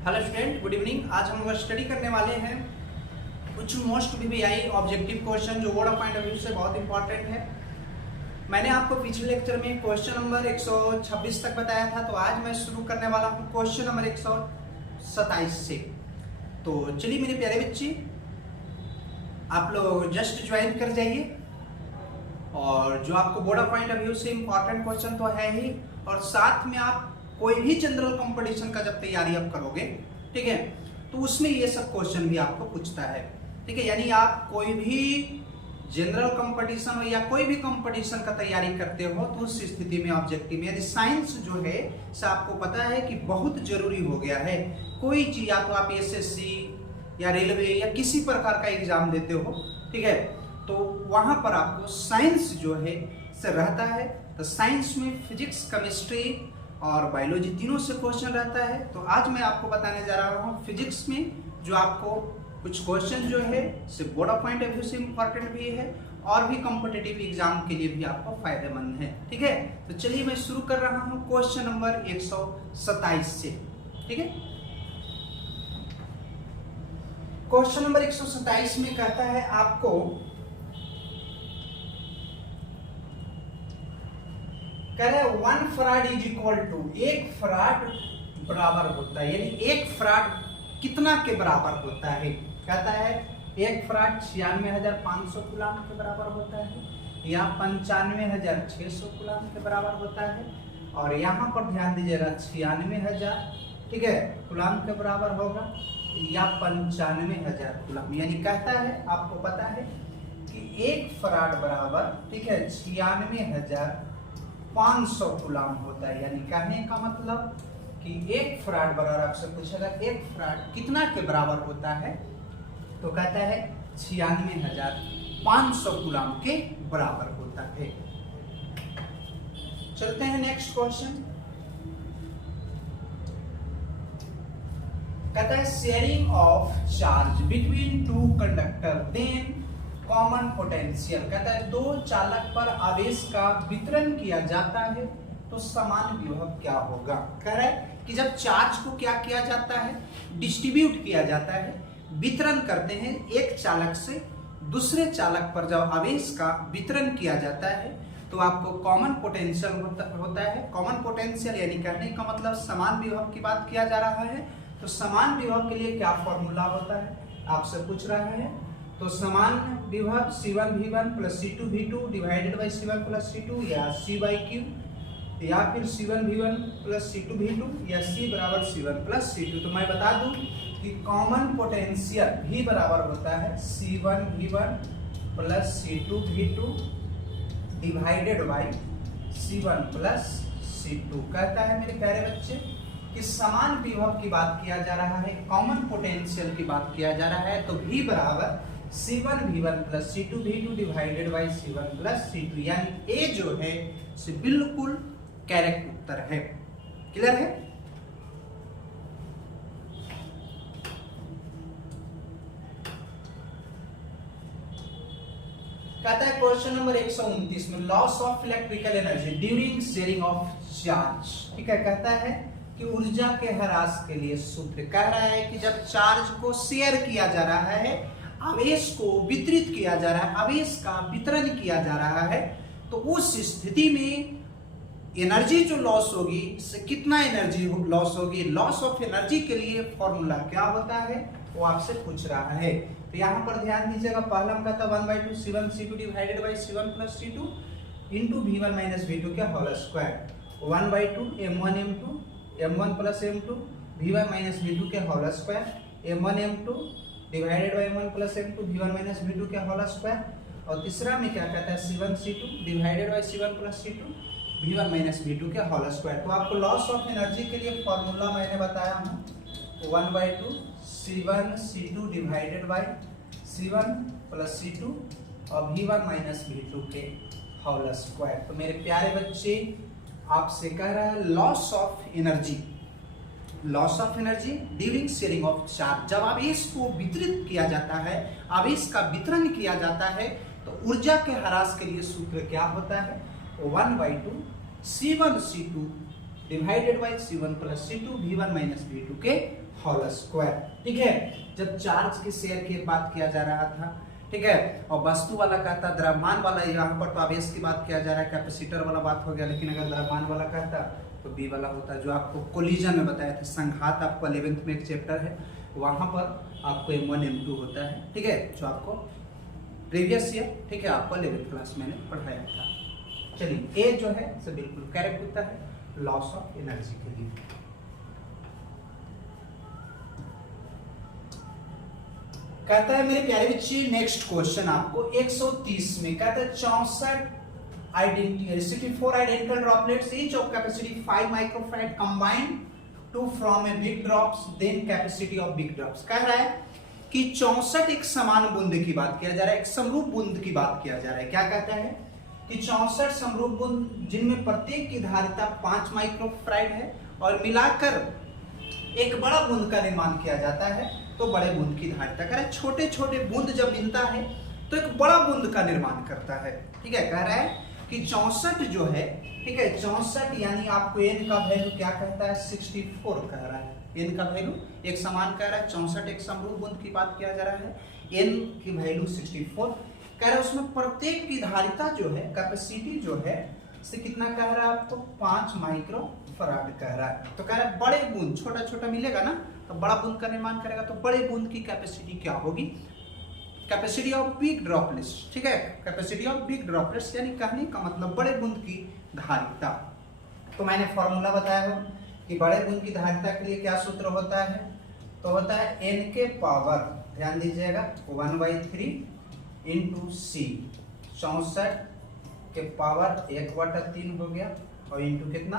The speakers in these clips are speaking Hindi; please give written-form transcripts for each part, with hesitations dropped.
Hello student, good evening. आज हम लोग स्टडी करने वाले हैं कुछ मोस्ट वीवीआई ऑब्जेक्टिव क्वेश्चन जो बोर्ड पॉइंट ऑफ व्यू से बहुत इंपॉर्टेंट है। मैंने आपको पिछले लेक्चर में क्वेश्चन नंबर 126 तक बताया था, तो आज मैं शुरू करने वाला हूं क्वेश्चन नंबर 127 से। तो चलिए मेरे प्यारे बच्चे, आप लोग जस्ट ज्वाइन कर जाइए। और जो आपको बोर्ड पॉइंट ऑफ व्यू से इंपॉर्टेंट क्वेश्चन तो है ही, और साथ में आप कोई भी जनरल कंपटीशन का जब तैयारी आप करोगे, ठीक है, तो उसमें ये सब क्वेश्चन भी आपको पूछता है। ठीक है, यानी आप कोई भी जनरल कंपटीशन हो या कोई भी कंपटीशन का तैयारी करते हो तो उस स्थिति में ऑब्जेक्टिव में यानी साइंस जो है से आपको पता है कि बहुत जरूरी हो गया है। कोई चीज या तो आप एसएससी या रेलवे या किसी प्रकार का एग्जाम देते हो, ठीक है, तो वहां पर आपको साइंस जो है से रहता है। तो साइंस में फिजिक्स, केमिस्ट्री और बायोलॉजी तीनों से क्वेश्चन रहता है। तो आज मैं आपको बताने जा रहा हूँ फिजिक्स में जो आपको कुछ क्वेश्चन जो है से बोर्ड पॉइंट ऑफ व्यू से इंपॉर्टेंट भी है और भी कॉम्पिटिटिव एग्जाम के लिए भी आपको फायदेमंद है। ठीक है, तो चलिए मैं शुरू कर रहा हूँ क्वेश्चन नंबर 127 से। ठीक है, क्वेश्चन नंबर 127 में कहता है आपको कह रहे 1 farad is equal to, 1 farad बराबर होता है, यानी 1 फराड कितना के बराबर होता है। कहता है 1 फराड 96,500 कूलाम के बराबर होता है या 95,600 कूलाम के बराबर होता है। और यहाँ पर ध्यान दीजिएगा 96,000, ठीक है, कूलाम के बराबर होगा या 95,000 कूलाम। यानी कहता है आपको पता है कि 1 फराड बराबर, ठीक है, 96,500 कूलाम होता है। यानी कहने का मतलब कि 1 फराड बराबर, आपसे पूछेगा 1 फराड कितना के बराबर होता है, तो कहता है 96,500 कूलाम के बराबर होता है। चलते हैं नेक्स्ट क्वेश्चन। कहता है sharing of charge between 2 conductor then common potential. कहता है 2 चालक पर आवेश का वितरण किया जाता है तो समान विभव क्या होगा। कह रहा है कि जब चार्ज को क्या किया जाता है, डिस्ट्रीब्यूट किया जाता है, वितरण करते हैं एक चालक से दूसरे चालक पर जब आवेश का वितरण किया जाता है तो आपको कॉमन पोटेंशियल होता है। कॉमन पोटेंशियल यानी कहने का मतलब समान विभव की बात किया जा रहा है। तो समान विभव के लिए क्या फॉर्मूला होता है, आपसे पूछ रहा है। तो समान विभव C1V1 plus C2V2 divided by C1 plus C2 या C/Q, या फिर C1V1 प्लस C2V2 या C बराबर C1 प्लस C2। तो मैं बता दूं कि कॉमन पोटेंशियल V बराबर होता है C1V1 plus C2V2 divided by C1 plus C2। कहता है मेरे प्यारे बच्चे कि समान विभव की बात किया जा रहा है, कॉमन पोटेंशियल की बात किया जा रहा है, तो V बराबर C1V1 plus C2V2 divided by C1 plus C2। यानी A जो है से बिल्कुल करेक्ट उत्तर है। क्लियर है? कहता है क्वेश्चन नंबर 129 में loss of electrical energy during sharing of charge. ठीक है, कहता है कि ऊर्जा के ह्रास के लिए सूत्र। कह रहा है कि जब चार्ज को शेयर किया जा रहा है, आवेश को वितरित किया जा रहा है, आवेश का वितरण किया जा रहा है, तो उस स्थिति में एनर्जी जो लॉस होगी, कितना एनर्जी लॉस होगी, लॉस ऑफ एनर्जी के लिए फॉर्मूला क्या होता है वो आपसे पूछ रहा है। तो यहाँ पर ध्यान दीजिएगा, पहला हम कहता 1/2 C1 C2 divided by C1 plus C2 into V1 minus V2 के whole square, 1/2 M1 M2 M1 plus M2 V1 minus V2 के whole square, M1 M2 divided by M1 plus M2 V1 minus V2 के होल स्क्वायर। और तीसरा में क्या कहता है C1 C2 divided by C1 plus C2 V1 minus V2 के होल स्क्वायर। तो आपको लॉस ऑफ एनर्जी के लिए फॉर्मूला मैंने बताया हूँ 1/2 C1 C2 divided by C1 plus C2 और V1 माइनस V2 के होल स्क्वायर। तो मेरे प्यारे बच्चे, आपसे कह रहा है loss of energy, loss of energy during sharing of charge. जब आवेश को वितरित किया जाता है, आवेश का वितरण किया जाता है, तो ऊर्जा के ह्रास के लिए सूत्र क्या होता है, 1/2 C1 C2 divided by C1 plus C2 V1 minus V2 के होल स्क्वायर। ठीक है, जब चार्ज के शेयर की बात किया जा रहा था, ठीक है, और वस्तु वाला कहता, द्रव्यमान वाला, यहाँ पर तो आवेश की बात किया जा रहा है, कैपेसिटर वाला बात हो गया, लेकिन अगर द्रव्यमान वाला कहता तो बी वाला होता, जो आपको कोलिजन में बताया था, संघात आपको 11th में एक चैप्टर है, वहां पर आपको M1 M2 होता है। ठीक है, जो आपको प्रीवियस ईयर, ठीक है, आपको 11th क्लास मैंने पढ़ाया था। चलिए, ए जो है से बिल्कुल करेक्ट होता है लॉस ऑफ एनर्जी के लिए। कहता है मेरे प्यारे बच्चे, नेक्स्ट क्वेश्चन आपको 130 में कहता है 64 64 identical droplets each of capacity 5 microfarad combined to form a big drops, then capacity of big drops। कह रहा है कि 64 एक समान बूंद की बात किया जा रहा है, एक समरूप बूंद की बात किया जा रहा है। क्या कहता है कि 64 समरूप बूंद जिनमें प्रत्येक की धारिता 5 माइक्रोफैराड है और मिलाकर एक बड़ा बूंद का निर्माण किया जाता है, तो बड़े बूंद की धारिता। कह रहा है छोटे छोटे बूंद जब मिलता है तो एक बड़ा बूंद का निर्माण करता है। ठीक है, कह रहा है कि 64 जो है, ठीक है, 64 यानी आपको एन का वैल्यू क्या कहता है 64 कह रहा है, एन का वैल्यू एक समान कह रहा है, 64 एक समरूप बूंद की बात किया जा रहा है, एन की वैल्यू 64 कह रहा है। उसमें प्रत्येक की धारिता जो है, कैपेसिटी जो है, से कितना कह रहा है आपको 5 माइक्रोफैराड कह रहा है। तो कह रहा है बड़े बूंद, छोटा छोटा मिलेगा ना तो बड़ा बूंद का निर्माण करेगा, तो बड़े बूंद की कैपेसिटी क्या होगी, कैपेसिटी ऑफ बिग ड्रॉपलेट्स। ठीक है, कैपेसिटी ऑफ बिग ड्रॉपलेट्स यानी कहने का मतलब बड़े बूंद की धारिता। तो मैंने फॉर्मूला बताया हो कि बड़े बूंद की धारिता के लिए क्या सूत्र होता है, तो होता है n के पावर, ध्यान दीजिएगा, 1/3 इंटू सी, 64 के पावर 1/3 हो गया और इंटू कितना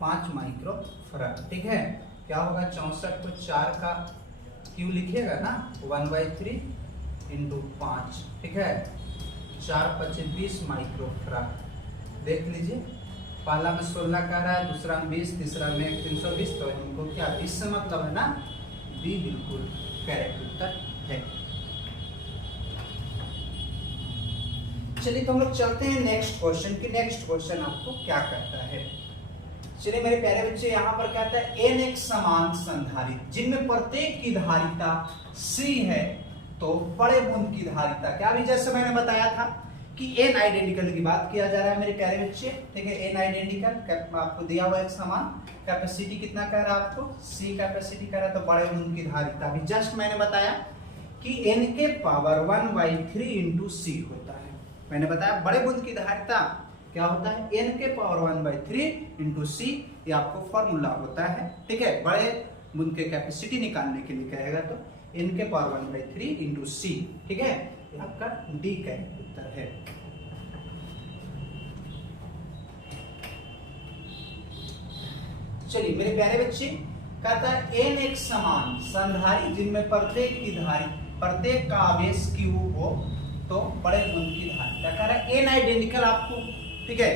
5 माइक्रोफैराड। ठीक है, क्या होगा 64 को 4 का क्यू लिखिएगा ना, 1/3 इंटू 5। ठीक है, 4 × 5 = 20 माइक्रोफैराड। देख लीजिए, पहला में 16 कह रहा है, दूसरा में 20, तीसरा में 320, तो इनको क्या 20 से मतलब है ना, बी बिल्कुल करेक्ट उत्तर है। चलिए तो हम लोग चलते हैं नेक्स्ट क्वेश्चन की। नेक्स्ट क्वेश्चन आपको क्या कहता है, चलिए मेरे प्यारे बच्चे, यहाँ पर कहता है n एक समान संधारित्र जिनमें प्रत्येक की धारिता c है, तो बड़े बूंद की धारिता क्या, अभी जैसे मैंने बताया था कि n आइडेंटिकल की बात किया जा रहा है मेरे प्यारे बच्चे। ठीक है, n आइडेंटिकल आपको दिया हुआ एक समान, कैपेसिटी कितना कह रहा है आपको c कैपेसिटी कह रहा है, तो बड़े बूंद की धारिता अभी जस्ट मैंने बताया कि n के पावर 1/3 इंटू c होता है। मैंने बताया बड़े बूंद की धारिता क्या होता है, n के पावर 1/3 इंटू सी, ये आपको फॉर्मूला होता है। ठीक है, बड़े बूंद के कैपेसिटी निकालने के लिए कहेगा तो n के पावर 1/3 इंटू सी। ठीक है, ये आपका डी का उत्तर है। चलिए मेरे प्यारे बच्चे, कहता है n एक समान संधारित्र जिनमें प्रत्येक का आवेश q हो, तो बड़े बूंद की धारिता। कह रहा है n आइडेंटिकल आपको, ठीक है,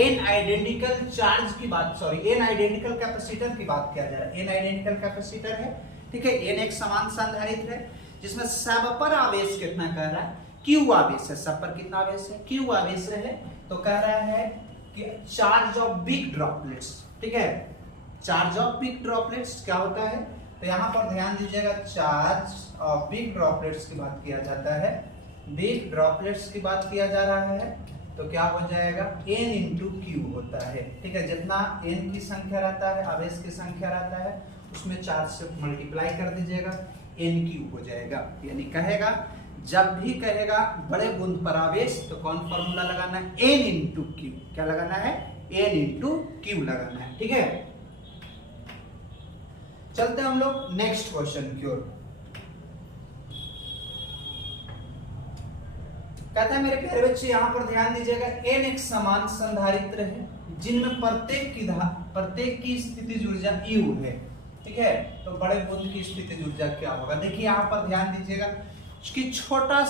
n आइडेंटिकल चार्ज की बात, सॉरी n आइडेंटिकल कैपेसिटर की बात किया जा रहा है, n आइडेंटिकल कैपेसिटर है। ठीक है, n एक समान संधारित्र है जिसमें सब पर आवेश कितना कह रहा है, q आवेश है, सब पर कितना आवेश है, q आवेश है। तो कह रहा है कि चार्ज ऑफ बिग ड्रॉपलेट्स। ठीक है, चार्ज ऑफ बिग ड्रॉपलेट्स क्या होता है, तो यहाँ पर ध्यान दीजिएगा, चार्ज ऑफ बिग ड्रॉपलेट्स की बात किया जाता है, बिग ड्रॉपलेट्स की बात किया जा रहा है, तो क्या हो जाएगा n इंटू क्यू होता है। ठीक है, जितना n की संख्या रहता है, आवेश की संख्या रहता है, उसमें चार्ज से मल्टीप्लाई कर दीजिएगा, n क्यू हो जाएगा। यानी कहेगा, जब भी कहेगा बड़े बूंद पर आवेश, तो कौन फॉर्मूला लगाना है, n इंटू क्यू। क्या लगाना है, n इंटू क्यू लगाना है। ठीक है, चलते हैं हम लोग नेक्स्ट क्वेश्चन की ओर। कहता है मेरे प्यारे बच्चे, यहाँ पर ध्यान दीजिएगा, n एक समान संधारित्र है जिनमें प्रत्येक की स्थितिज ऊर्जा U है। ठीक है, तो बड़े बूंद की स्थितिज ऊर्जा क्या होगा, देखिए यहाँ पर ध्यान दीजिएगा कि छोटा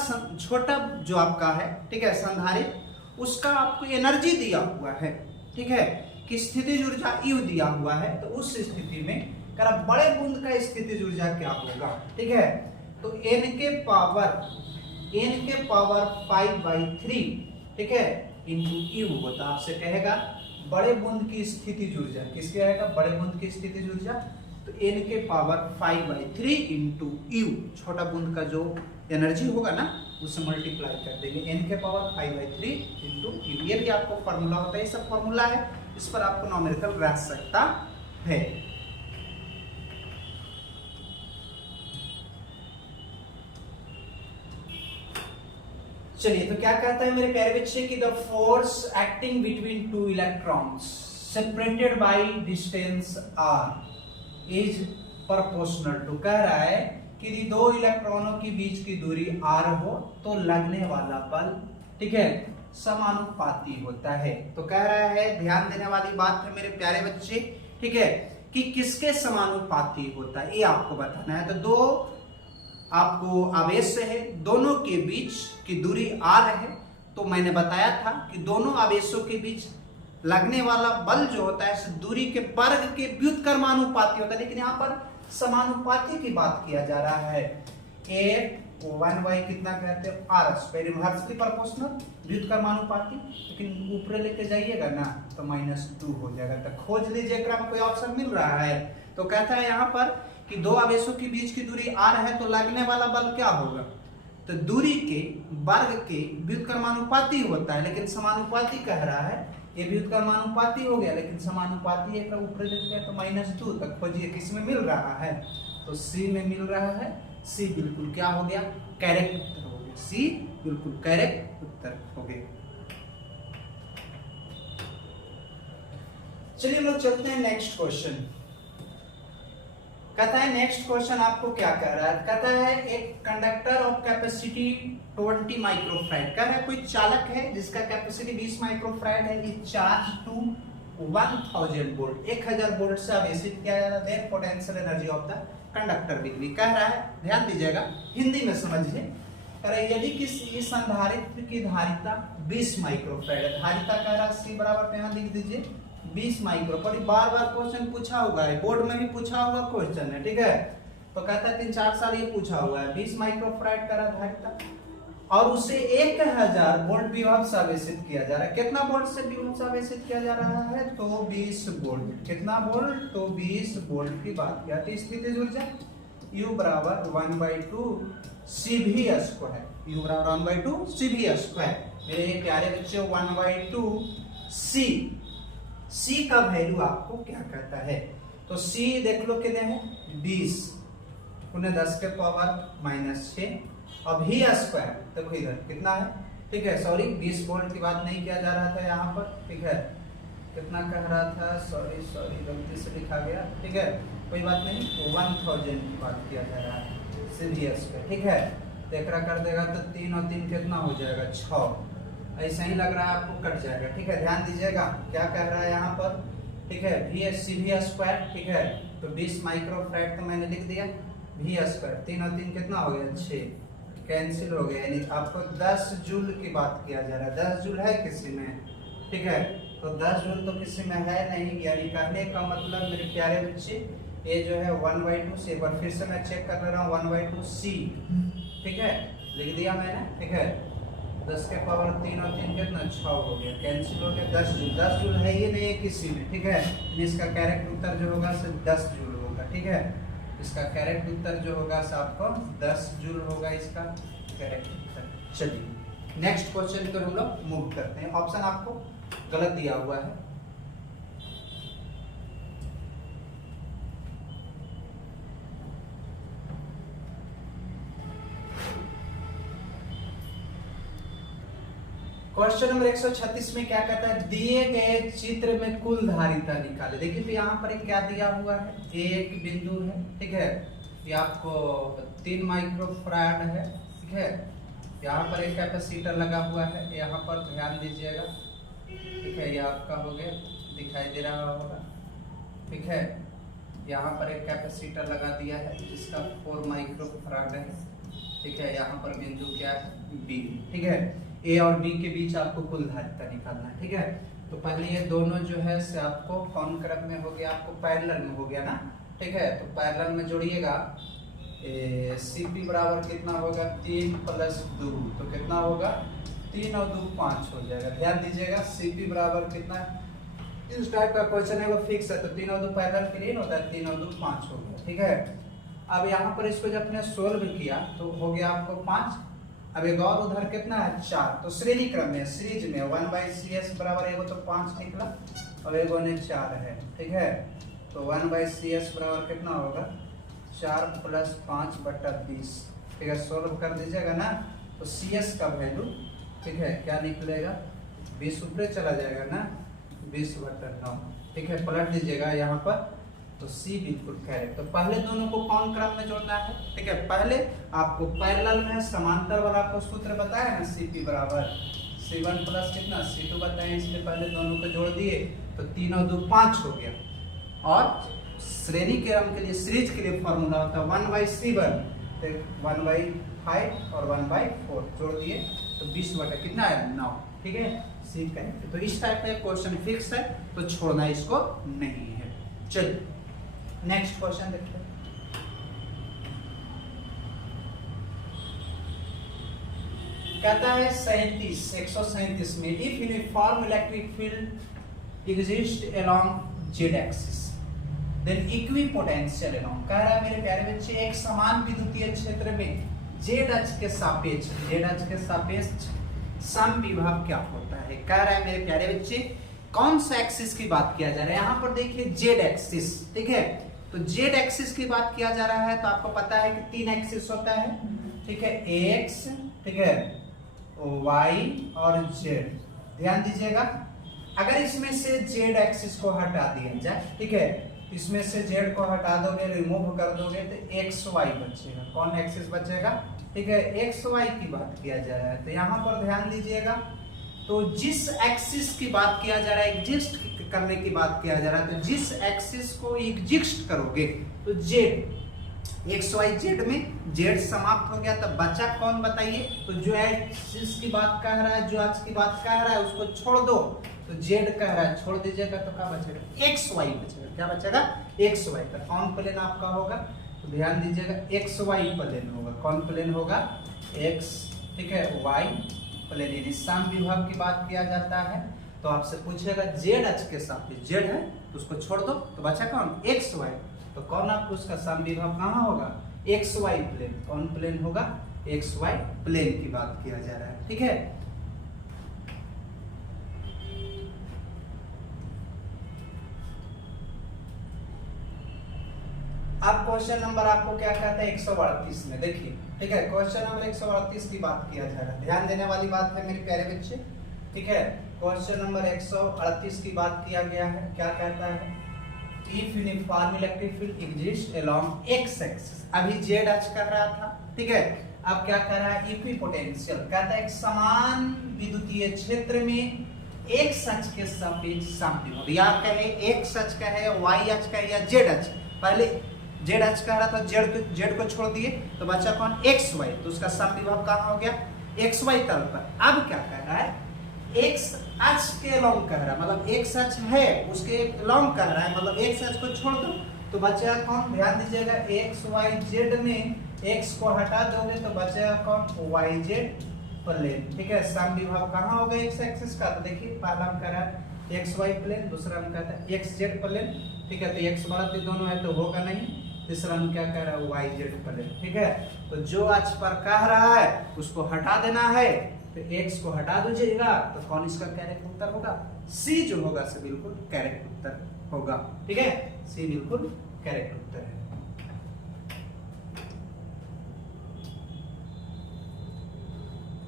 जो आपका है, ठीक है, संधारित्र, उसका आपको एनर्जी दिया हुआ है। ठीक है, कि स्थितिज ऊर्जा U दिया हुआ है, तो उस स्थिति में बड़े बूंद का स्थितिज ऊर्जा क्या होगा। ठीक है, तो n के पावर 5/3, ठीक है, इंटू क्यू होता, आपसे कहेगा बड़े बूंद की स्थितिज ऊर्जा, किसकी रहेगा, बड़े बूंद की स्थितिज ऊर्जा तो n के पावर 5/3 इंटू यू, छोटा बूंद का जो एनर्जी होगा ना उससे मल्टीप्लाई कर देंगे, n के पावर 5/3 इंटू यू। ये भी आपको फॉर्मूला होता है, ये सब फॉर्मूला है, इस पर आपको न्यूमेरिकल रख सकता है। चलिए, तो क्या कहता है मेरे प्यारे बच्चे कि the force acting between two electrons separated by distance r is proportional to, कह रहा है कि यदि दो इलेक्ट्रॉनों के बीच की दूरी r हो तो लगने वाला बल, ठीक है, समानुपाती होता है। तो कह रहा है, ध्यान देने वाली बात है मेरे प्यारे बच्चे, ठीक है, कि किसके समानुपाती होता है ये आपको बताना है। तो दो आपको आवेश है, दोनों के बीच की दूरी r है, तो मैंने बताया था कि दोनों आवेशों के बीच लगने वाला बल जो होता है दूरी के वर्ग के व्युत्क्रमानुपाती होता है, लेकिन यहाँ पर समानुपाती की बात किया जा रहा है। ए 1/, कितना कहते हैं r, इनवर्सली प्रोपोर्शनल व्युत्क्रमानुपाती, लेकिन ऊपर लेके जाइएगा ना तो -2 हो जाएगा। तो खोज लीजिए, कोई ऑप्शन मिल रहा है। तो कहता है यहाँ पर कि दो आवेशों के बीच की दूरी r है तो लगने वाला बल क्या होगा, तो दूरी के वर्ग के व्युत्क्रमानुपाती होता है, लेकिन समानुपाती कह रहा है, ये व्युत्क्रमानुपाती हो गया लेकिन समानुपाती है, ऊपर लिख गया तो -2 तक खोजिए किस में मिल रहा है, तो सी में मिल रहा है। सी बिल्कुल क्या हो गया, करेक्ट उत्तर हो गया, सी बिल्कुल करेक्ट उत्तर हो गया। चलिए हम लोग चलते हैं नेक्स्ट क्वेश्चन। कहता है नेक्स्ट क्वेश्चन आपको क्या कह रहा है, कहता है एक कंडक्टर ऑफ कैपेसिटी 20 माइक्रोफैराड, कह रहा है कोई चालक है जिसका कैपेसिटी 20 माइक्रोफैराड है, is charge to 1000 volt, 1000 volt से आवेशित किया जा रहा है, then potential energy of the conductor will be, कह रहा है, ध्यान दीजिएगा, हिंदी में समझिए, कह रहा है यदि किसी संधारित्र की धारिता 20 माइक्रोफैराड है, धारिता कह रहा है सी बराबर, यहाँ लिख दीजिए 20 माइक्रो, पर बार बार क्वेश्चन पूछा हुआ है, बोर्ड में भी पूछा हुआ क्वेश्चन है, ठीक है, तो कहता है 3-4 साल ये पूछा हुआ है, 20 माइक्रोफैराड का धारिता और उसे 1000 वोल्ट विभव से आवेशित किया जा रहा है। कितना वोल्ट से विभव से आवेशित किया जा रहा है, तो 20 वोल्ट, कितना वोल्ट, तो 20 वोल्ट की बात किया, तो स्थितिज ऊर्जा U बराबर 1/2 CV स्क्वायर, U बराबर 1/2 CV स्क्वायर। मेरे प्यारे बच्चों 1/2 C का वैल्यू आपको क्या कहता है, तो C देख लो कितने हैं 20 × 10 के पावर -6 और V स्क्वायर देखो इधर कितना है, ठीक है, सॉरी 20 वोल्ट की बात नहीं किया जा रहा था यहाँ पर, ठीक है, कितना कह रहा था, सॉरी गलती से लिखा गया, ठीक है, कोई बात नहीं, 1000 की बात किया जा रहा है सीधी स्क्वायर, ठीक है, देख रहा कर देगा तो 3 और 3 कितना हो जाएगा 6, ऐसा ही लग रहा है आपको कट जाएगा, ठीक है, ध्यान दीजिएगा क्या कह रहा है यहाँ पर, ठीक है, CV स्क्वायर, ठीक है, तो 20 माइक्रोफैराड तो मैंने लिख दिया, V स्क्वायर 3 और 3 कितना हो गया 6, कैंसिल हो गया, यानी आपको 10 जूल की बात किया जा रहा है, 10 जूल है किसी में, ठीक है, तो 10 जूल तो किसी में है नहीं, यानी कहने का मतलब मेरे प्यारे बच्चे ये जो है 1/2 से, एक बार फिर से मैं चेक कर रहा हूँ 1/2 C, ठीक है, लिख दिया मैंने, ठीक है, 10 के पावर 3 और 3 कितना 6 हो गया, कैंसिल हो गया, 10 जूल है ये नहीं है किसी में, ठीक है, इसका करेक्ट उत्तर जो होगा सिर्फ 10 जूल होगा, ठीक है, इसका करेक्ट उत्तर जो होगा आपको 10 जूल होगा इसका करेक्ट उत्तर। चलिए नेक्स्ट क्वेश्चन पर हम लोग मूव करते हैं, ऑप्शन आपको गलत दिया हुआ है, क्वेश्चन नंबर 136 में क्या कहता है, दिए गए चित्र में कुल धारिता निकाले। देखिए तो यहाँ पर क्या दिया हुआ है, एक बिंदु है, ठीक है, ये आपको 3 माइक्रोफैराड है, ठीक है, यहाँ पर एक कैपेसिटर लगा हुआ है, यहाँ पर ध्यान दीजिएगा, ठीक है, ये आपका हो गया, दिखाई दे रहा होगा, ठीक है, यहाँ पर एक कैपेसिटर लगा दिया है जिसका 4 माइक्रोफैराड है, ठीक है, यहाँ पर बिंदु क्या है B, ठीक है, A और B के बीच आपको कुल धारिता निकालना है, ठीक है, तो पहले ये दोनों जो है से आपको कौन क्रम में हो गया, आपको पैरेलल में हो गया ना, ठीक है, तो पैरेलल में जोड़िएगा, CP बराबर कितना होगा 3 + 2, तो कितना होगा 3 और 2 5 हो जाएगा, ध्यान दीजिएगा CP बराबर कितना इस टाइप का क्वेश्चन है वो फिक्स है, तो 3 और 2 पैरेलल प्लेन होता है, 3 और 2 5 हो गया, ठीक है। अब यहाँ पर इसको जब आपने सोल्व किया तो हो गया आपको 5। अब एक और उधर कितना है 4, तो श्रेणी क्रम में सीरीज में 1/cs बराबर एगो तो 5 निकला और एगो ने 4 है, ठीक है। तो 1/cs बराबर कितना होगा 4 + 5/20, ठीक है। सोल्व कर दीजिएगा ना तो cs का वैल्यू, ठीक है, क्या निकलेगा 20 ऊपर चला जाएगा ना 20/9, ठीक है। पलट दीजिएगा यहाँ पर तो C बिल्कुल करेक्ट। तो पहले दोनों को कौन क्रम में जोड़ना है, ठीक है। पहले आपको पैरेलल में समांतर वाला आपको सूत्र बताया ना CP बराबर C1 + कितना C2 बताए, इसलिए पहले दोनों को जोड़ दिए तो 3 और 2 5 हो गया। और श्रेणी क्रम के लिए सीरीज के लिए फॉर्मूला होता है 1/C1, तो 1/5 और 1/4 जोड़ दिए तो 20 बटा कितना है 9, ठीक है। C correct. तो इस टाइप का क्वेश्चन फिक्स है तो छोड़ना इसको नहीं है। चलिए नेक्स्ट क्वेश्चन देखते हैं। कहता है 137 में if uniform electric field exist along z axis then equipotential along, कह रहा है मेरे प्यारे बच्चे एक समान विद्युतीय क्षेत्र में जेड अक्ष के सापेक्ष सम विभव क्या होता है। कह रहा है मेरे प्यारे बच्चे कौन सा एक्सिस की बात किया जा रहा है, यहाँ पर देखिए जेड एक्सिस, ठीक है। तो जेड एक्सिस की बात किया जा रहा है तो आपको पता है कि 3 एक्सिस होता है, ठीक है, एक्स, ठीक है, वाई और जेड। ध्यान दीजिएगा अगर इसमें से जेड एक्सिस को हटा दिया जाए, ठीक है, इसमें से जेड को हटा दोगे रिमूव कर दोगे तो एक्स वाई बचेगा। कौन एक्सिस बचेगा, ठीक है, एक्स वाई की बात किया जा रहा है। तो यहाँ पर ध्यान दीजिएगा तो जिस एक्सिस की बात किया जा रहा है एग्जिस्ट करने की बात किया जा रहा है, तो जिस एक्सिस को एग्जिस्ट करोगे तो जेड एक्स वाई जेड में जेड समाप्त हो गया, तो बचा कौन बताइए। तो जो एक्सिस की बात कह रहा है, जो अक्ष की बात कह रहा है उसको छोड़ दो, तो जेड कह रहा है छोड़ दीजिएगा तो क्या बचेगा एक्स वाई बचेगा। क्या बचेगा एक्स वाई। तो कौन प्लेन आपका होगा, तो ध्यान दीजिएगा एक्स वाई प्लेन होगा। कौन प्लेन होगा एक्स, ठीक है, वाई प्लेन। यदि सम विभव की बात किया जाता है तो आपसे पूछेगा जेड अक्ष के सापेक्ष जेड है तो उसको छोड़ दो तो बचा कौन एक्स वाई। तो कौन आपको उसका सम विभव कहाँ होगा एक्स वाई प्लेन। कौन प्लेन होगा एक्स वाई प्लेन की बात किया जा रहा है, ठीक है। अब क्वेश्चन नंबर आपको क्या कहता है 138 में देखिए, ठीक है, क्वेश्चन नंबर 138 की बात किया जा रहा है। ध्यान देने वाली बात है मेरे प्यारे बच्चे, ठीक है। क्वेश्चन नंबर 138 की बात किया गया है, क्या कहता है if uniform electric field exist along x axis. अभी जेड अक्ष कर रहा था, ठीक है। अब क्या कर रहा है इक्विपोटेंशियल, कहता है एक समान विद्युतीय क्षेत्र में एक्स अक्ष के सापेक्ष सम विभव, या कहे एक्स अक्ष का है, वाई अक्ष का है या जेड अक्ष। पहले जेड अक्ष कह रहा था, जेड को छोड़ दिए तो बचा कौन एक्स वाई, तो उसका सम विभव कहाँ हो गया एक्स वाई तल पर। अब क्या कह रहा है एक्स अक्ष के लॉन्ग कह रहा है, मतलब एक्स अक्ष है उसके लॉन्ग कह रहा है, मतलब एक्स अक्ष को छोड़ दो तो बचेगा कौन। ध्यान दीजिएगा एक्स वाई जेड में एक्स को हटा दोगे तो बचेगा कौन वाई जेड प्लेन, ठीक है। सम विभव कहाँ होगा एक्स एक्सिस का, तो देखिए पहला हम कह रहा है एक्स वाई प्लेन, दूसरा हम कहता है एक्स जेड प्लेन, ठीक है। तो एक्स बड़ा भी दोनों है तो होगा नहीं, तीसरा हम क्या कह रहा है वाई जेड प्लेन, ठीक है। तो जो अक्ष पर कह रहा है उसको हटा देना है, तो एक्स को हटा दीजिएगा तो कौन इसका करेक्ट उत्तर होगा सी जो होगा से बिल्कुल करेक्ट उत्तर होगा, ठीक है। सी बिल्कुल करेक्ट उत्तर है।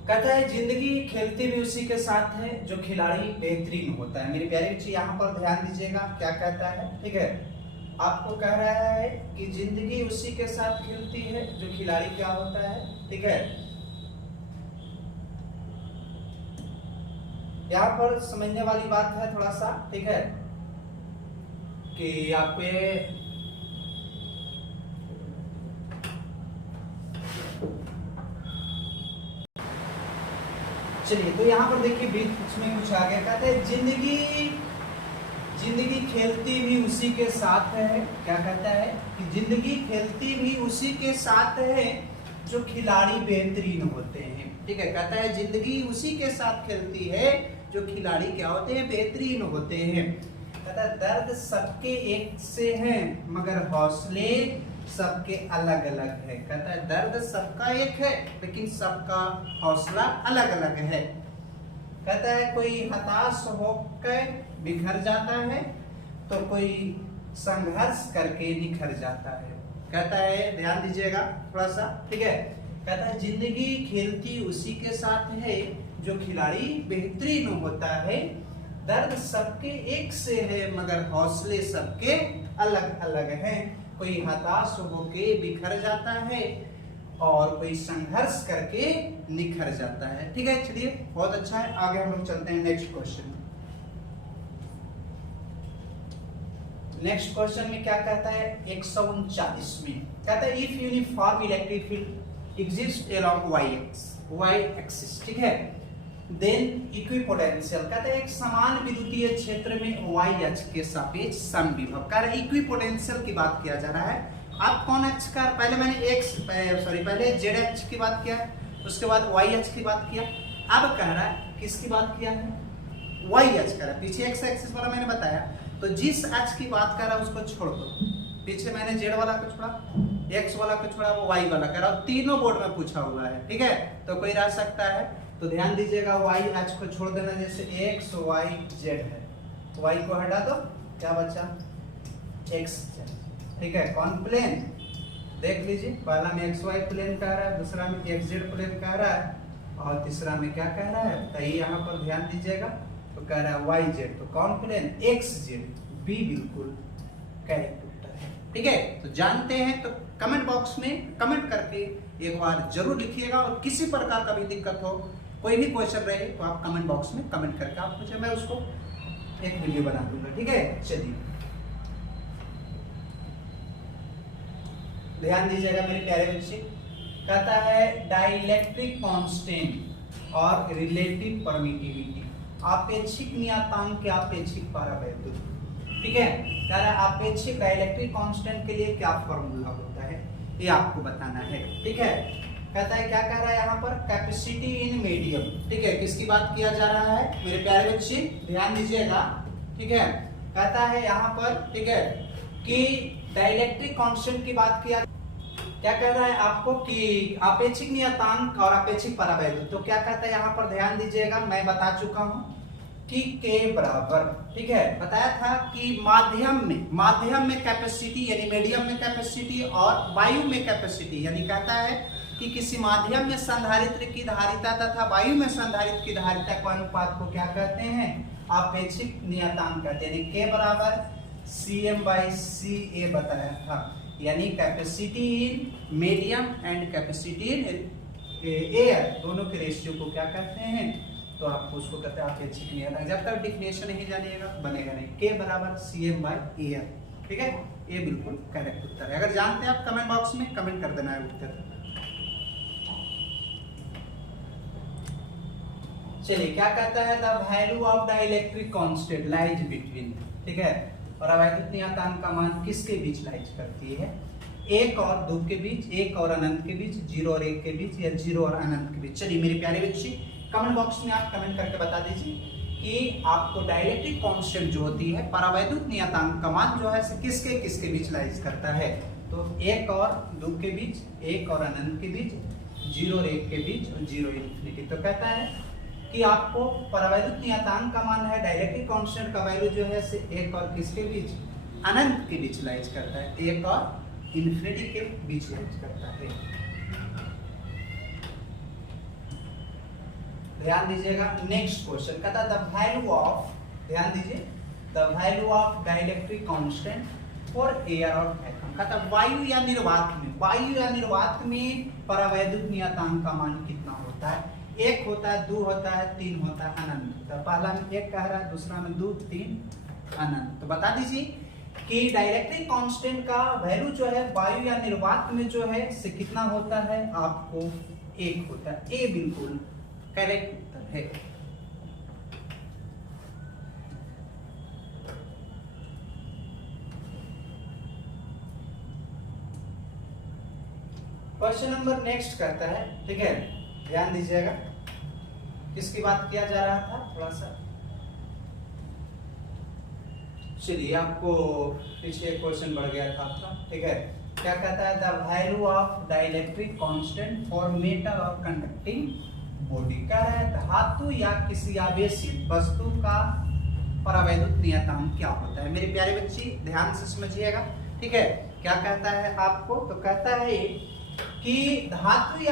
कहता है जिंदगी खेलती भी उसी के साथ है जो खिलाड़ी बेहतरीन होता है। मेरे प्यारे बच्चे यहाँ पर ध्यान दीजिएगा क्या कहता है, ठीक है। आपको कह रहा है कि जिंदगी उसी के साथ खेलती है जो खिलाड़ी क्या होता है, ठीक है। यहाँ पर समझने वाली बात है थोड़ा सा, ठीक है, कि आपको चलिए तो यहाँ पर देखिए बीच में कुछ आ गया, कहते हैं जिंदगी खेलती भी उसी के साथ है। क्या कहता है कि जिंदगी खेलती भी उसी के साथ है जो खिलाड़ी बेहतरीन होते हैं, ठीक है। कहता है जिंदगी उसी के साथ खेलती है जो खिलाड़ी क्या होते हैं बेहतरीन होते हैं। कहता है दर्द सबके एक से हैं मगर हौसले सबके अलग अलग है। कहता है दर्द सबका एक है लेकिन सबका हौसला अलग अलग है। कहता है कोई हताश होकर बिखर जाता है तो कोई संघर्ष करके निखर जाता है। कहता है ध्यान दीजिएगा थोड़ा सा, ठीक है। कहता है जिंदगी खेलती उसी के साथ है जो खिलाड़ी बेहतरीन होता है। दर्द सबके एक से है मगर हौसले सबके अलग अलग हैं। कोई हताश होके बिखर जाता है और कोई संघर्ष करके निखर जाता है। ठीक है, चलिए बहुत अच्छा है। आगे हम लोग चलते हैं नेक्स्ट क्वेश्चन। नेक्स्ट क्वेश्चन में क्या कहता है 139 में कहता है if uniform electric field exist along y axis, ठीक है, देन इक्विपोटेंशियल कहता है एक समान विद्युतीय क्षेत्र में y अक्ष के सापेक्ष समविभव। कह रहा है इक्विपोटेंशियल की बात किया जा रहा है। अब कौन अक्ष का, पहले मैंने पहले z अक्ष की बात किया, उसके बाद y अक्ष की बात किया। अब कह रहा है किसकी बात किया है, y अक्ष कर रहा है। पीछे x एक्सिस वाला मैंने बताया, तो जिस अक्ष की बात कर रहा है उसको छोड़ दो। पीछे मैंने z वाला को छोड़ा, x वाला को छोड़ा, वो y वाला कर रहा हूं। तीनों बोर्ड में पूछा हुआ है, ठीक है, तो कोई रह सकता है। तो ध्यान दीजिएगा y अक्ष को छोड़ देना, जैसे x y z है, y को हटा दो, क्या बचा x z, ठीक है। कौन प्लेन देख लीजिए, पहला में xy प्लेन कह रहा है, दूसरा में xz प्लेन कह रहा है और तीसरा में क्या कह रहा है, तो ये यहाँ पर ध्यान दीजिएगा, तो कह रहा है yz, तो कौन प्लेन xz, b बिल्कुल करेक्ट उत्तर है। ठीक है, तो जानते हैं तो कमेंट बॉक्स में कमेंट करके एक बार जरूर लिखिएगा। और किसी प्रकार का भी दिक्कत हो, कोई भी क्वेश्चन रहे तो आप कमेंट बॉक्स में कमेंट करके आप मुझे, मैं उसको एक वीडियो बना दूंगा। ठीक है, चलिए ध्यान दीजिएगा मेरे प्यारे बच्चे। कहता है डाइलेक्ट्रिक कांस्टेंट और रिलेटिव परमिटिविटी, आपेक्षिक नियतांक के आपेक्षिक परावैद्युत, ठीक है। कह रहा है आपेक्षिक डाइलेक्ट्रिक कांस्टेंट के लिए क्या फॉर्मूला होता है, ये आपको बताना है। ठीक है, कहता है क्या कह रहा है यहाँ पर, कैपेसिटी इन मीडियम, ठीक है, किसकी बात किया जा रहा है मेरे प्यारे बच्चे, ध्यान दीजिएगा। ठीक है, कहता है यहाँ पर, ठीक है, कि डाइलेक्ट्रिक कांस्टेंट की बात किया, क्या कह रहा है आपको कि आपेक्षिक नियतांक और आपेक्षिक परावैद्युत। तो क्या कहता है यहाँ पर, ध्यान दीजिएगा, मैं बता चुका हूं कि K बराबर, ठीक है, बताया था कि माध्यम में कैपेसिटी यानी मीडियम में कैपेसिटी और वायु में कैपेसिटी, यानी कहता है कि किसी माध्यम में संधारित्र की धारिता तथा वायु में संधारित्र की धारिता के अनुपात को क्या कहते हैं, आपेक्षिक नियतांक कहते हैं। K बराबर Cm/Ca बताया था, यानी capacity in medium and capacity in air, दोनों के रेशियो को क्या कहते हैं, तो आपको उसको कहते हैं आपेक्षिक नियतांक। जब तक डिफिनेशन नहीं जानिएगा बनेगा नहीं। K बराबर Cm/Air, ठीक है, ये बिल्कुल करेक्ट उत्तर है। अगर जानते हैं आप कमेंट बॉक्स में कमेंट कर देना है उत्तर। चलिए क्या कहता है, the value of dielectric constant lies between, ठीक है, और अवैधुत नियतांक का मान किसके बीच लाइज करती है, एक और दो के बीच, एक और अनंत के बीच, जीरो और एक के बीच, या जीरो और अनंत के बीच। चलिए मेरे प्यारे बच्चे कमेंट बॉक्स में आप कमेंट करके बता दीजिए कि आपको डाइलेक्ट्रिक कांस्टेंट जो होती है परावैद्युत नियतांक का मान जो है किसके किसके बीच लाइज करता है। तो एक और दो के बीच, एक और अनंत के बीच, जीरो और एक के बीच, और जीरो इन्फिनिटी। तो कहता है कि आपको परावैद्युत नियतांक का मान है, डाइलेक्ट्रिक कांस्टेंट का वैल्यू जो है से एक और किसके बीच, अनंत के बीच लाइज करता है, एक और इन्फिनिटी के बीच लाइज करता है। ध्यान दीजिएगा नेक्स्ट क्वेश्चन कहता है द वैल्यू ऑफ, ध्यान दीजिए, the value of dielectric constant for air और वैक्यूम। कहता है वायु या निर्वात में परावैद्युत नियतांक का मान कितना होता है, एक होता है, दो होता है, तीन होता है, अनंत। तो पहला में एक कह रहा है, दूसरा में दो, तीन, अनंत। तो बता दीजिए कि डाइलेक्ट्रिक कांस्टेंट का वैल्यू जो है वायु या निर्वात में जो है से कितना होता है, आपको एक होता है। ए बिल्कुल करेक्ट उत्तर है। क्वेश्चन नंबर नेक्स्ट करता है, ठीक है, ध्यान दीजिएगा, किसकी बात किया जा रहा था, थोड़ा सा चलिए आपको पीछे क्वेश्चन बढ़ गया था आपका, ठीक है। क्या कहता है, the value of dielectric constant for metal और कंडक्टिंग बॉडी। कह रहा है धातु या किसी आवेशित वस्तु का परावैद्युत नियतांक क्या होता है। मेरे प्यारे बच्चे ध्यान से समझिएगा, ठीक है। क्या कहता है आपको, तो कहता है कि धातु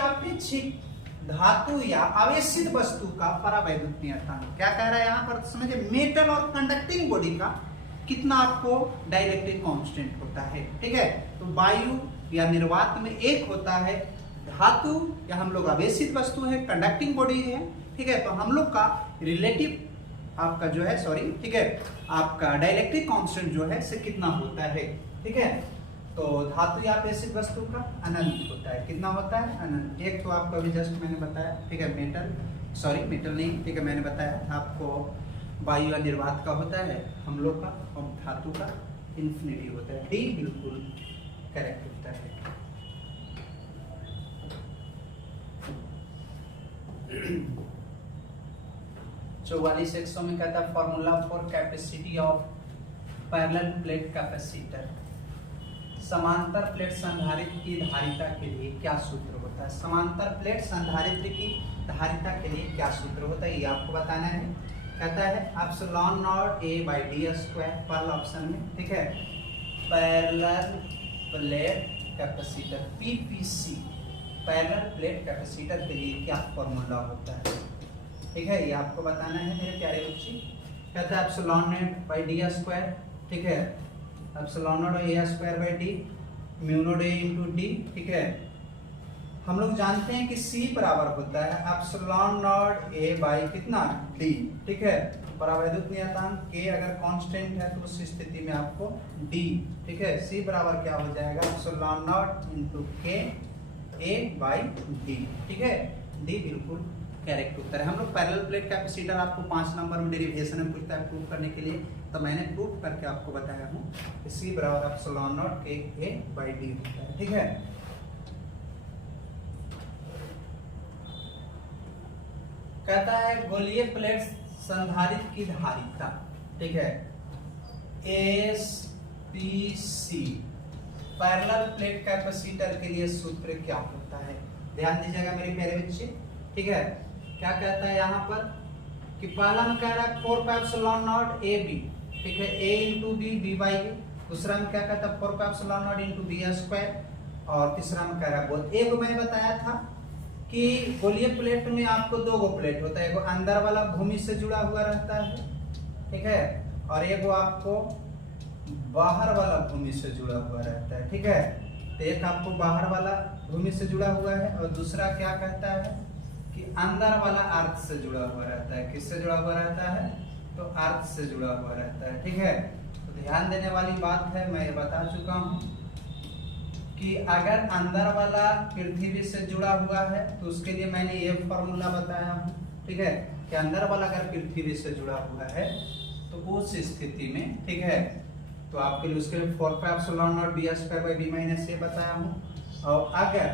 या आवेशित वस्तु का परावैद्युत नियतांक। क्या कह रहा है यहाँ पर समझिए, मेटल और कंडक्टिंग बॉडी का कितना आपको डाइलेक्ट्रिक कांस्टेंट होता है, ठीक है। तो वायु या निर्वात में एक होता है, धातु या हम लोग आवेशित वस्तु है, कंडक्टिंग बॉडी है, ठीक है। तो हम लोग का रिलेटिव आपका जो है सॉरी, ठीक है, आपका डाइलेक्ट्रिक कांस्टेंट जो है से कितना होता है, ठीक है। तो धातु या आवेशित वस्तु का अनंत होता है, कितना होता है, अनंत। एक तो आपको अभी जस्ट मैंने बताया, ठीक है, मेटल नहीं, ठीक है, मैंने बताया आपको वायु या निर्वात का होता है हम लोग का, और धातु का इंफिनिटी होता है। डी बिल्कुल करेक्ट होता है। 44 में कहता है formula for capacity of parallel plate capacitor. समांतर प्लेट संधारित्र की धारिता के लिए क्या सूत्र होता है। समांतर प्लेट संधारित्र की धारिता के लिए क्या सूत्र होता है, ये आपको बताना है। कहता है epsilon not a by D square, पहला ऑप्शन में, ठीक है। Parallel plate capacitor PPC, parallel plate capacitor के लिए क्या फॉर्मूला होता है, ठीक है, ये आपको बताना है मेरे प्यारे बच्चे। कहता है epsilon not by D square, ठीक है, epsilon not a square by D, mu not a into D, ठीक है। हम लोग जानते हैं कि C बराबर होता है एप्सिलॉन नॉट ए बाई कितना, डी, ठीक है। परावैद्युत नियतांक K अगर कांस्टेंट है तो उस स्थिति में आपको D, ठीक है। C बराबर क्या हो जाएगा, epsilon not into K A by D, ठीक है। D बिल्कुल करेक्ट उत्तर है। हम लोग पैरेलल प्लेट कैपेसिटर आपको 5 नंबर में डेरिवेशन में पूछता है प्रूव करने के लिए, तो मैंने प्रूव करके आपको बताया हूँ कि C बराबर epsilon not K A by D होता है, ठीक है। कहता है गोलीय प्लेट संधारित्र की धारिता, ठीक है, SPC पैरेलल प्लेट कैपेसिटर के लिए सूत्र क्या होता है। ध्यान दीजिएगा मेरे प्यारे बच्चे, ठीक है। क्या कहता है यहाँ पर कि पहला में कह रहा है 4 पाई एप्सिलॉन नॉट AB, ठीक है, A into B, B by A। दूसरा में क्या कहता है 4 pi epsilon not into B square, और तीसरा में कह रहा है बोथ। एक मैंने बताया था कि गोलीय प्लेट में आपको 2 प्लेट होता है, एक अंदर वाला भूमि से जुड़ा हुआ रहता है, ठीक है, और एक आपको बाहर वाला भूमि से जुड़ा हुआ रहता है, ठीक है। तो एक आपको बाहर वाला भूमि से जुड़ा हुआ है, और दूसरा क्या कहता है कि अंदर वाला अर्थ से जुड़ा हुआ रहता है। किससे जुड़ा हुआ रहता है, तो अर्थ से जुड़ा हुआ रहता है, ठीक है। तो ध्यान देने वाली बात है, मैं ये बता चुका हूँ कि अगर अंदर वाला पृथ्वी से जुड़ा हुआ है तो उसके लिए मैंने ये फॉर्मूला बताया हूँ, ठीक है, कि अंदर वाला अगर पृथ्वी से जुड़ा हुआ है तो उस स्थिति में, ठीक है, तो आपके लिए उसके लिए 4 pi epsilon not B square by B minus A बताया हूँ। और अगर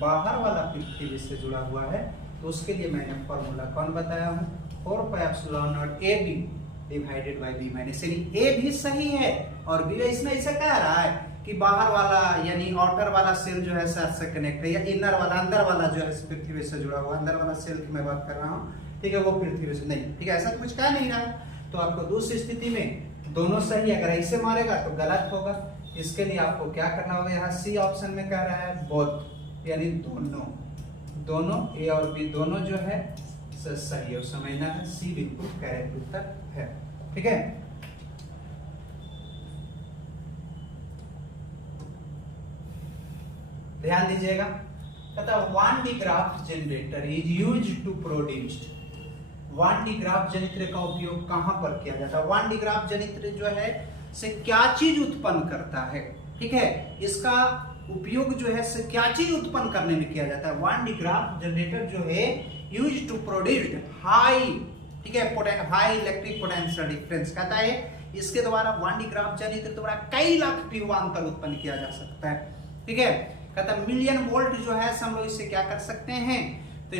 बाहर वाला पृथ्वी से जुड़ा हुआ है तो उसके लिए मैंने फॉर्मूला कौन बताया हूँ, 4 pi epsilon not AB divided by B minus. यानी A भी सही है और B इसमें ऐसा कह रहा है कि बाहर वाला यानी आउटर वाला सेल जो है सेल से कनेक्ट है, या इनर वाला अंदर वाला जो है पृथ्वी से जुड़ा हुआ, अंदर वाला सेल की मैं बात कर रहा हूँ, ठीक है, वो पृथ्वी से नहीं, ठीक है, ऐसा कुछ कह नहीं रहा। तो आपको दूसरी स्थिति में दोनों सही, अगर ऐसे मारेगा तो गलत होगा। इसके लिए आपको क्या करना होगा, यहाँ C ऑप्शन में कह रहा है बोथ, यानी दोनों A और B दोनों जो है सही है, समझना है। C बिल्कुल करेक्ट उत्तर है, ठीक है। ध्यान दीजिएगा, कहता Van de Graaff generator is used to produce. Van de Graaff जनित्र का उपयोग कहां पर किया जाता है। वन डी ग्राफ जनित्र जो है से क्या चीज उत्पन्न करता है, ठीक है, इसका उपयोग जो है से क्या चीज उत्पन्न करने में किया जाता है। वन डी ग्राफ जनरेटर जो है यूज्ड टू प्रोड्यूस हाई, ठीक है, हाई इलेक्ट्रिक पोटेंशियल डिफरेंस। कहता है इसके द्वारा वन डी ग्राफ जनित्र द्वारा कई लाख विभवांतर उत्पन्न किया जा सकता है, ठीक है। कहता है मिलियन वोल्ट जो है हम लोग इससे क्या कर सकते हैं, तो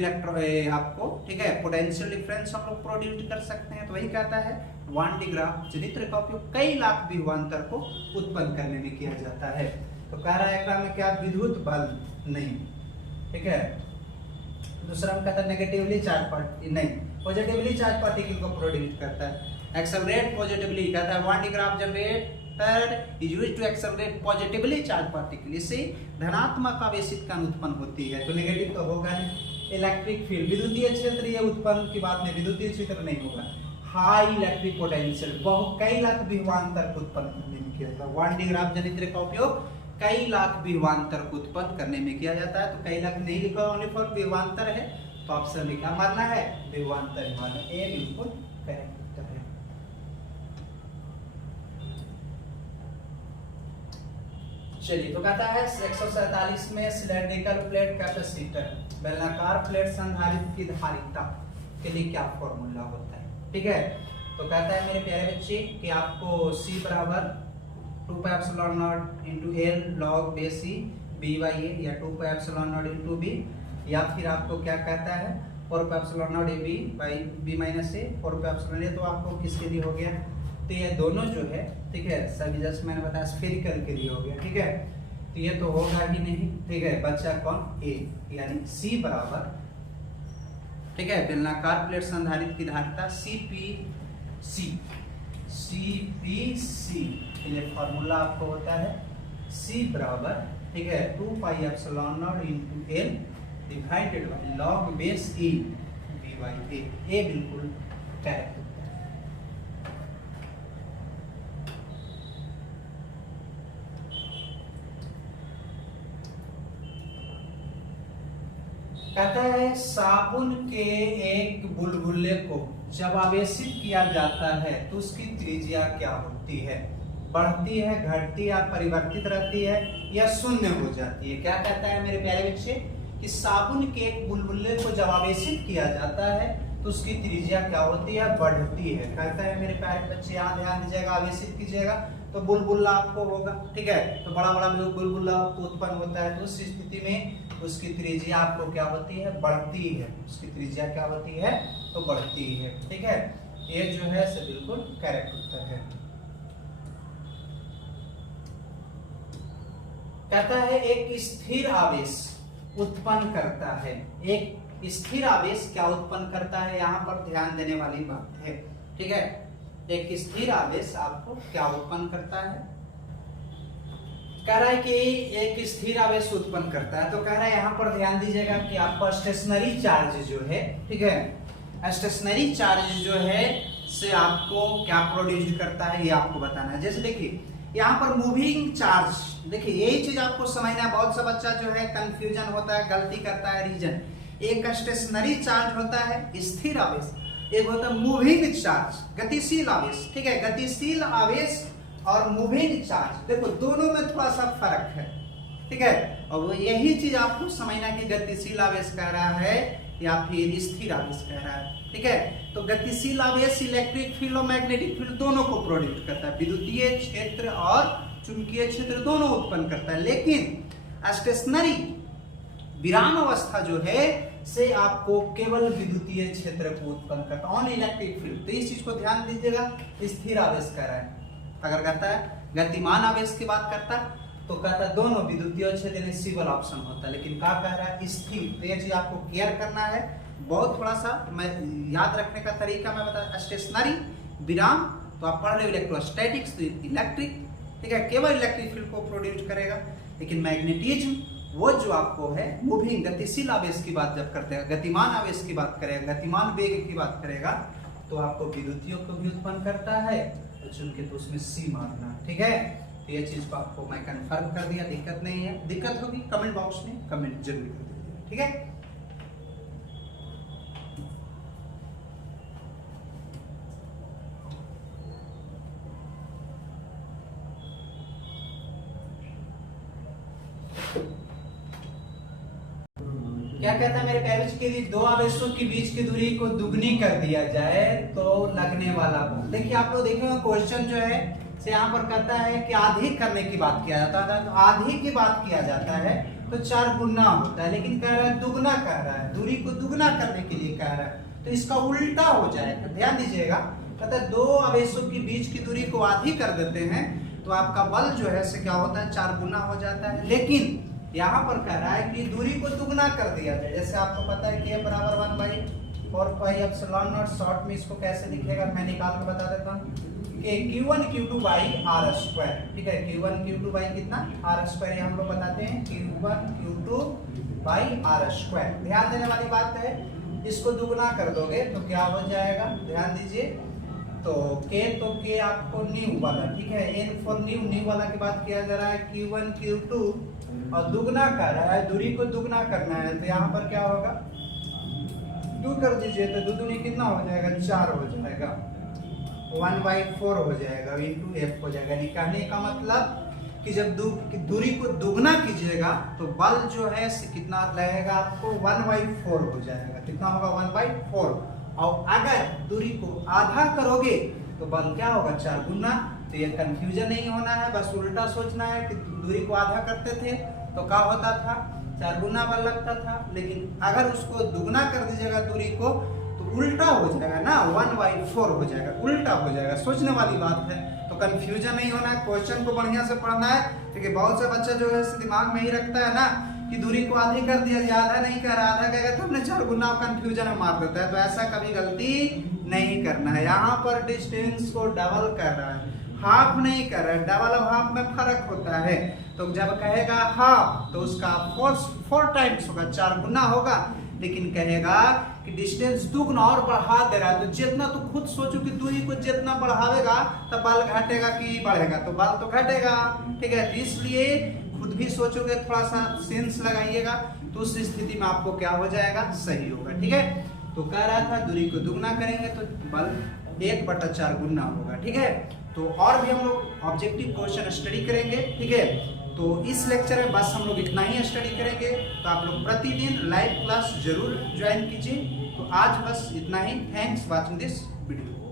आपको ठीक है पोटेंशियल डिफरेंस हम लोग प्रोड्यूस कर सकते हैं। तो वही कहता है वान डी ग्राफ जनित्र का उपयोग कई लाख विभवांतर को उत्पन्न करने में किया जाता है। तो कह रहा है में क्या विद्युत बल नहीं, ठीक है। दूसरा हम कहता है नेगेटिवली चार्ज पार्टिकल नहीं, पॉजिटिवली चार्ज पार्टिकल को प्रोड्यूस करता है। एक्सेलरेट पॉजिटिवली कहता है Van de Graaff generator is used to accelerate positively charge particle, इससे धनात्मक आवेशित कण उत्पन्न होती है। तो नेगेटिव तो होगा नहीं। इलेक्ट्रिक फील्ड विद्युतीय क्षेत्र ये उत्पन्न की बात नहीं, विद्युतीय क्षेत्र नहीं होगा। हाई इलेक्ट्रिक पोटेंशियल बहुत कई लाख विभवांतर को उत्पन्न करने में किया जाता है। वान डी ग्राफ जनित्र का उपयोग कई लाख विभवांतर को उत्पन्न करने में किया जाता है। तो कई लाख नहीं लिखा, ओनली फॉर विभवांतर है। तो ऑप्शन लिखा मानना है विभवांतर माना ए बिल्कुल करेक्ट है। चलिए तो कहता है 147 में सिलेंड्रिकल प्लेट कैपेसिटर बेलनाकार प्लेट संधारित्र की धारिता के लिए क्या फॉर्मूला होता है, ठीक है। तो कहता है मेरे प्यारे बच्चे कि आपको C बराबर 2 पाई epsilon not into L log base C B by A या 2 पाई एप्सिलॉन नॉट इनटू B, या फिर आपको क्या कहता है 4 pi epsilon not AB by B minus A 4 pi epsilon A। तो आपको किसके लिए हो गया, तो ये दोनों जो है ठीक है सभी जस्ट मैंने बताया स्फेरिकल के लिए हो गया, ठीक है। तो ये तो होगा ही नहीं, ठीक है। बच्चा कौन A, यानी C बराबर ठीक है बेलनाकार प्लेट संधारित्र की धारिता CPC के लिए फॉर्मूला आपको होता है C बराबर ठीक है 2 पाई epsilon not into L divided by log base E B by A बिल्कुल करेक्ट। कहता है साबुन के एक बुलबुले को जब आवेशित किया जाता है तो उसकी त्रिज्या क्या होती है, बढ़ती है, घटती है, परिवर्तित रहती है या शून्य हो जाती है। क्या कहता है मेरे प्यारे बच्चे कि साबुन के एक बुलबुले को जब आवेशित किया जाता है तो उसकी त्रिज्या क्या होती है, बढ़ती है। कहता है मेरे प्यारे बच्चे यहाँ ध्यान दीजिएगा, आवेशित कीजिएगा तो बुलबुला आपको होगा, ठीक है। तो बड़ा बड़ा बुलबुला उत्पन्न होता है, तो उस स्थिति में उसकी त्रिज्या आपको क्या होती है, बढ़ती है। उसकी त्रिज्या क्या होती है, तो बढ़ती है, ठीक है। ये जो है से बिल्कुल करेक्ट उत्तर है। कहता है एक स्थिर आवेश उत्पन्न करता है, एक स्थिर आवेश क्या उत्पन्न करता है, यहाँ पर ध्यान देने वाली बात है, ठीक है। एक स्थिर आवेश आपको क्या उत्पन्न करता है, कह रहा है कि एक स्थिर आवेश उत्पन्न करता है। तो कह रहा है यहाँ पर ध्यान दीजिएगा कि आपका स्टेशनरी चार्ज जो है, ठीक है, स्टेशनरी चार्ज जो है से आपको क्या प्रोड्यूस करता है ये आपको बताना है। जैसे देखिए यहाँ पर मूविंग चार्ज, देखिए यही चीज आपको समझना है। बहुत सा बच्चा जो है कंफ्यूजन होता है, गलती करता है रीजन। एक स्टेशनरी चार्ज होता है स्थिर आवेश, एक होता है मूविंग चार्ज गतिशील आवेश, ठीक है। गतिशील आवेश और मूविंग चार्ज, देखो दोनों में थोड़ा सा फर्क है, ठीक है। और वो यही चीज आपको समझना कि गतिशील आवेश कह रहा है या फिर स्थिर आवेश कह रहा है, ठीक है। तो गतिशील आवेश इलेक्ट्रिक फील्ड और मैग्नेटिक फील्ड दोनों को प्रोड्यूस करता है, विद्युतीय क्षेत्र और चुंबकीय क्षेत्र दोनों उत्पन्न करता है। लेकिन स्टेशनरी विराम अवस्था जो है से आपको केवल विद्युतीय क्षेत्र को उत्पन्न करता है, ऑन इलेक्ट्रिक फील्ड। तो इस चीज को ध्यान दीजिएगा, स्थिर आवेश कह रहा है। अगर कहता है गतिमान आवेश की बात करता तो कहता है दोनों विद्युतीय क्षेत्र यानी सी वाला ऑप्शन होता है। लेकिन क्या कह रहा है, स्थिर। तो ये चीज आपको क्लियर करना है, बहुत थोड़ा सा मैं याद रखने का तरीका मैं बता। स्टेशनरी विराम तो आप पढ़ रहे हो इलेक्ट्रोस्टैटिक्स, तो इलेक्ट्रिक, ठीक है, केवल इलेक्ट्रिक फील्ड को प्रोड्यूस करेगा। लेकिन मैग्नेटिज्म वो जो आपको है मूविंग गतिशील आवेश की बात जब करते हैं, गतिमान आवेश की बात करेगा, गतिमान वेग की बात करेगा, तो आपको विद्युतियों को भी उत्पन्न करता है। तो चुन के तो उसमें सी मारना, ठीक है। तो ये चीज को आपको मैं कंफर्म कर दिया, दिक्कत नहीं है। दिक्कत होगी कमेंट बॉक्स में कमेंट जरूर कर दीजिए, ठीक है। क्या कहता है मेरे पैरिस के लिए दो आवेशों के बीच की दूरी को दुगनी कर दिया जाए तो लगने वाला बल। देखिए आप लोग देखेंगे क्वेश्चन जो है से यहाँ पर कहता है कि आधी करने की बात किया जाता है, तो आधी की बात किया जाता है तो 4 गुना होता है, लेकिन कह रहा है दुगना कह रहा है, दूरी को दुगना करने के लिए कह रहा है, तो इसका उल्टा हो जाएगा। ध्यान दीजिएगा, कहता है 2 आवेशों के बीच की दूरी को आधी कर देते हैं तो आपका बल जो है से क्या होता है 4 गुना हो जाता है। लेकिन यहाँ पर कह रहा है कि दूरी को दुगना कर दिया जाए। जैसे आपको पता है कि ये बराबर 1/4πε0। शॉर्ट में इसको कैसे लिखेगा मैं निकाल के बता देता हूँ कि Q1 Q2 by are square. ठीक है, Q1 Q2 बाई कितना आर स्क्वायर, हम लोग बताते हैं Q1 Q2 by are square. ध्यान देने वाली बात है, इसको दुगना कर दोगे तो क्या हो जाएगा, ध्यान दीजिए, तो K आपको न्यू वाला, ठीक है, N फॉर न्यू वाला की बात किया जा रहा है Q1 Q2 और दुगना कर रहा है, दूरी को दुगना करना है, तो यहाँ पर क्या होगा 2 कर दीजिए तो 2 दूनी कितना हो जाएगा 4 हो जाएगा, 1/4 हो जाएगा इंटू F हो जाएगा। कहने का मतलब कि जब दूरी को दुगना कीजिएगा तो बल जो है कितना लगेगा आपको 1/4 हो जाएगा। कितना होगा 1/4, और अगर दूरी को आधा करोगे तो बल क्या होगा 4 गुना। तो ये कंफ्यूजन नहीं होना है, बस उल्टा सोचना है कि दूरी को आधा करते थे तो क्या होता था 4 गुना बल लगता था, लेकिन अगर उसको दुगना कर दीजिएगा दूरी को तो उल्टा हो जाएगा ना, 1/4 हो जाएगा, उल्टा हो जाएगा। सोचने वाली बात है, तो कंफ्यूजन नहीं होना है, क्वेश्चन को बढ़िया से पढ़ना है। क्योंकि बहुत से बच्चा जो है दिमाग में ही रखता है ना कि दूरी को आधी कर दिया, आधा नहीं कर रहा, आधा कहेगा तो हमने 4 गुना, कंफ्यूजन में मार देता है। तो ऐसा कभी गलती नहीं करना है। यहाँ पर डिस्टेंस को डबल कर रहा है, हाफ नहीं कर रहा है, डबल और हाफ में फर्क होता है। तो जब कहेगा हाफ तो उसका 4 टाइम्स होगा, 4 गुना होगा, लेकिन कहेगा कि डिस्टेंस दुगना और बढ़ा दे रहा है, तो जितना तो खुद सोचो कि दूरी को जितना बढ़ावेगा तो बल घटेगा कि बढ़ेगा, तो बल तो घटेगा। ठीक है, इसलिए खुद भी सोचोगे, थोड़ा सा सेंस लगाइएगा, तो उस स्थिति में आपको क्या हो जाएगा सही होगा। ठीक है, तो कह रहा था दूरी को दुगना करेंगे तो बल 1/4 गुना होगा। ठीक है, तो और भी हम लोग ऑब्जेक्टिव क्वेश्चन स्टडी करेंगे। ठीक है, तो इस लेक्चर में बस हम लोग इतना ही स्टडी करेंगे। तो आप लोग प्रतिदिन लाइव क्लास जरूर ज्वाइन कीजिए। तो आज बस इतना ही। Thanks watching this video.